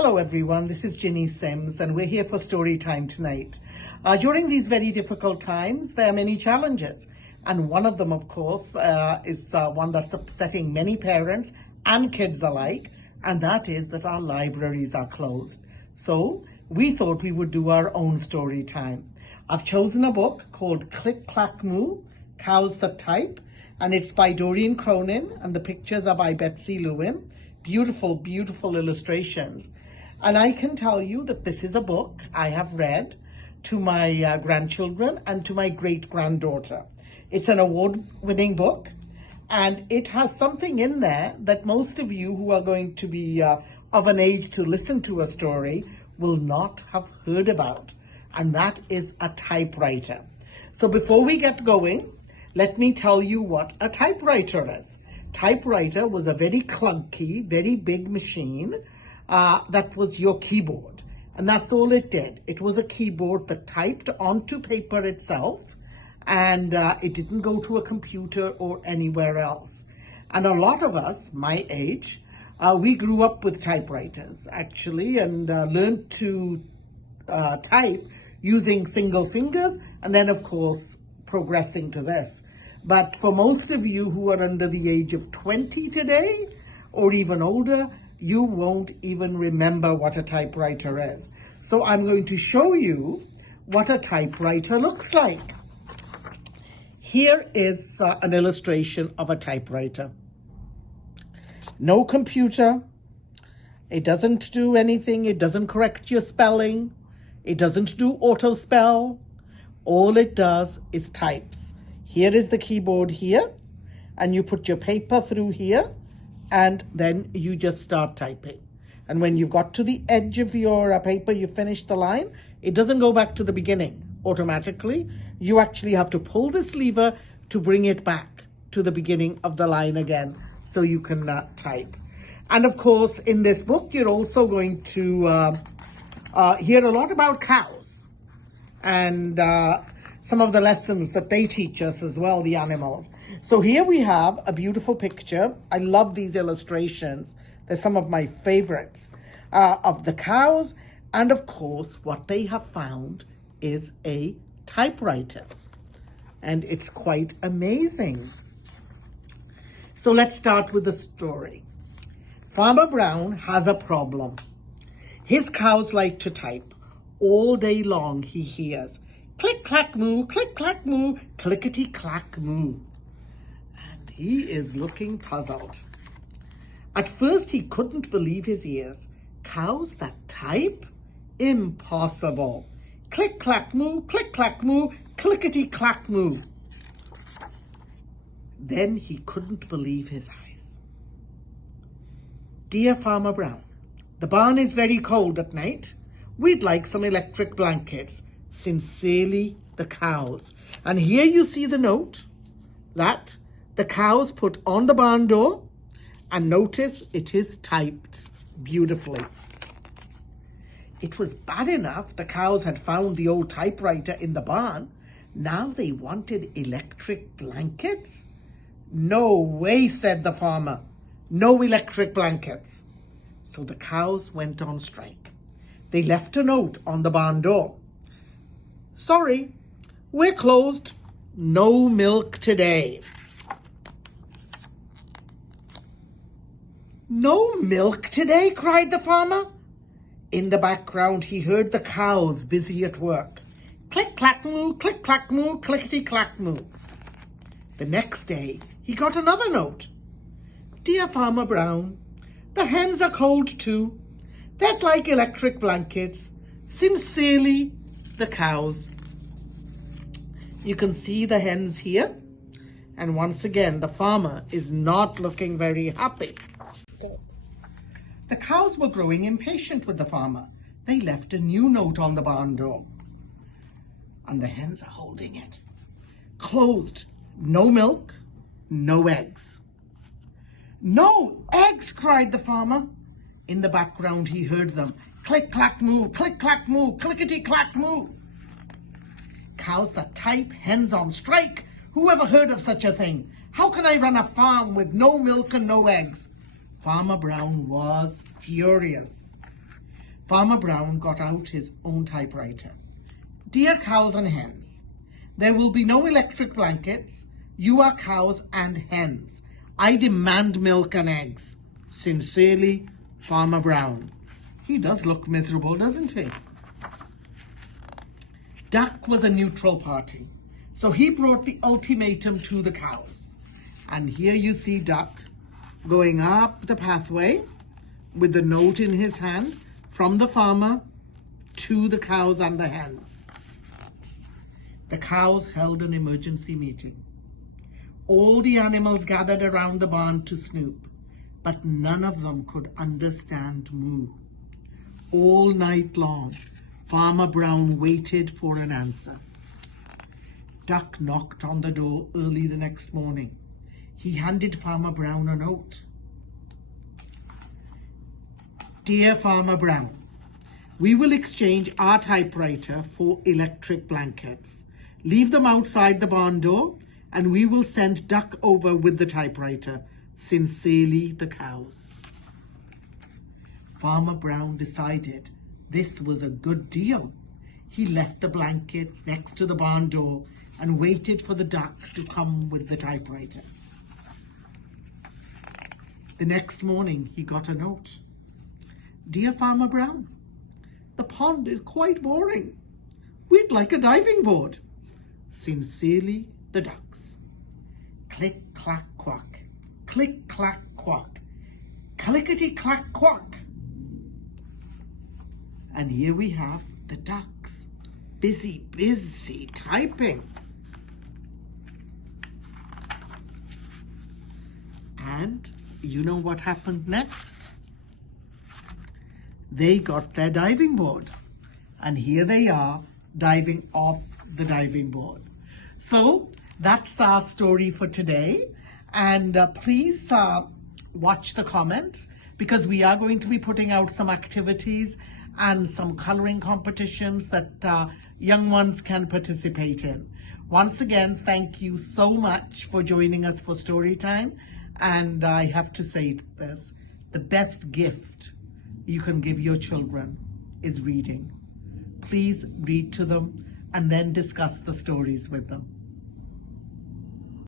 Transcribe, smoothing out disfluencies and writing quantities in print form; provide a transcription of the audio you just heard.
Hello everyone, this is Ginny Sims and we're here for story time tonight. During these very difficult times, there are many challenges. And one of them, of course, is one that's upsetting many parents and kids alike. And that is that our libraries are closed. So we thought we would do our own story time. I've chosen a book called Click Clack Moo, Cows That Type. And it's by Doreen Cronin and the pictures are by Betsy Lewin. Beautiful, beautiful illustrations. And I can tell you that this is a book I have read to my grandchildren and to my great-granddaughter. It's an award-winning book, and it has something in there that most of you who are going to be of an age to listen to a story will not have heard about, and that is a typewriter. So before we get going, let me tell you what a typewriter is. Typewriter was a very clunky, very big machine that was your keyboard. And that's all it did. It was a keyboard that typed onto paper itself, and it didn't go to a computer or anywhere else. And a lot of us, my age, we grew up with typewriters actually, and learned to type using single fingers, and then of course progressing to this. But for most of you who are under the age of 20 today, or even older, you won't even remember what a typewriter is. So I'm going to show you what a typewriter looks like. Here is an illustration of a typewriter. No computer. It doesn't do anything. It doesn't correct your spelling. It doesn't do auto spell. All it does is types. Here is the keyboard here, and you put your paper through here, and then you just start typing. And when you've got to the edge of your paper, you finish the line, it doesn't go back to the beginning automatically. You actually have to pull this lever to bring it back to the beginning of the line again so you can type. And of course, in this book, you're also going to hear a lot about cows and some of the lessons that they teach us as well, the animals. So here we have a beautiful picture. I love these illustrations. They're some of my favorites of the cows. And of course, what they have found is a typewriter. And it's quite amazing. So let's start with the story. Farmer Brown has a problem. His cows like to type. All day long he hears, click, clack, moo, clickety, clack, moo. And he is looking puzzled. At first, he couldn't believe his ears. Cows that type? Impossible. Click, clack, moo, clickety, clack, moo. Then he couldn't believe his eyes. Dear Farmer Brown, the barn is very cold at night. We'd like some electric blankets. Sincerely, the cows. And here you see the note that the cows put on the barn door, and notice it is typed beautifully. It was bad enough the cows had found the old typewriter in the barn. Now they wanted electric blankets? No way, said the farmer. No electric blankets. So the cows went on strike. They left a note on the barn door. Sorry, we're closed. No milk today. No milk today, cried the farmer. In the background, he heard the cows busy at work. Click, clack, moo, clickety, clack, moo. The next day, he got another note. Dear Farmer Brown, the hens are cold too. They'd like electric blankets. Sincerely, the cows. You can see the hens here. And once again, the farmer is not looking very happy. The cows were growing impatient with the farmer. They left a new note on the barn door. And the hens are holding it. Closed. No milk, no eggs. No eggs, cried the farmer. In the background, he heard them. Click, clack, moo, clickety, clack, moo. Cows that type, hens on strike. Who ever heard of such a thing? How can I run a farm with no milk and no eggs? Farmer Brown was furious. Farmer Brown got out his own typewriter. Dear cows and hens, there will be no electric blankets. You are cows and hens. I demand milk and eggs. Sincerely, Farmer Brown. He does look miserable, doesn't he? Duck was a neutral party, so he brought the ultimatum to the cows. And here you see Duck going up the pathway with the note in his hand from the farmer to the cows and the hens. The cows held an emergency meeting. All the animals gathered around the barn to snoop, but none of them could understand moo. All night long, Farmer Brown waited for an answer. Duck knocked on the door early the next morning. He handed Farmer Brown a note. Dear Farmer Brown, we will exchange our typewriter for electric blankets. Leave them outside the barn door, and we will send Duck over with the typewriter. Sincerely, the cows. Farmer Brown decided this was a good deal. He left the blankets next to the barn door and waited for the duck to come with the typewriter. The next morning, he got a note. Dear Farmer Brown, the pond is quite boring. We'd like a diving board. Sincerely, the ducks. Click, clack, quack. Click, clack, quack. Clickety, clack, quack. And here we have the ducks. Busy, busy typing. And you know what happened next? They got their diving board. And here they are, diving off the diving board. So that's our story for today. And please watch the comments, because we are going to be putting out some activities and some coloring competitions that young ones can participate in. Once again, thank you so much for joining us for story time. And I have to say this, the best gift you can give your children is reading. Please read to them and then discuss the stories with them.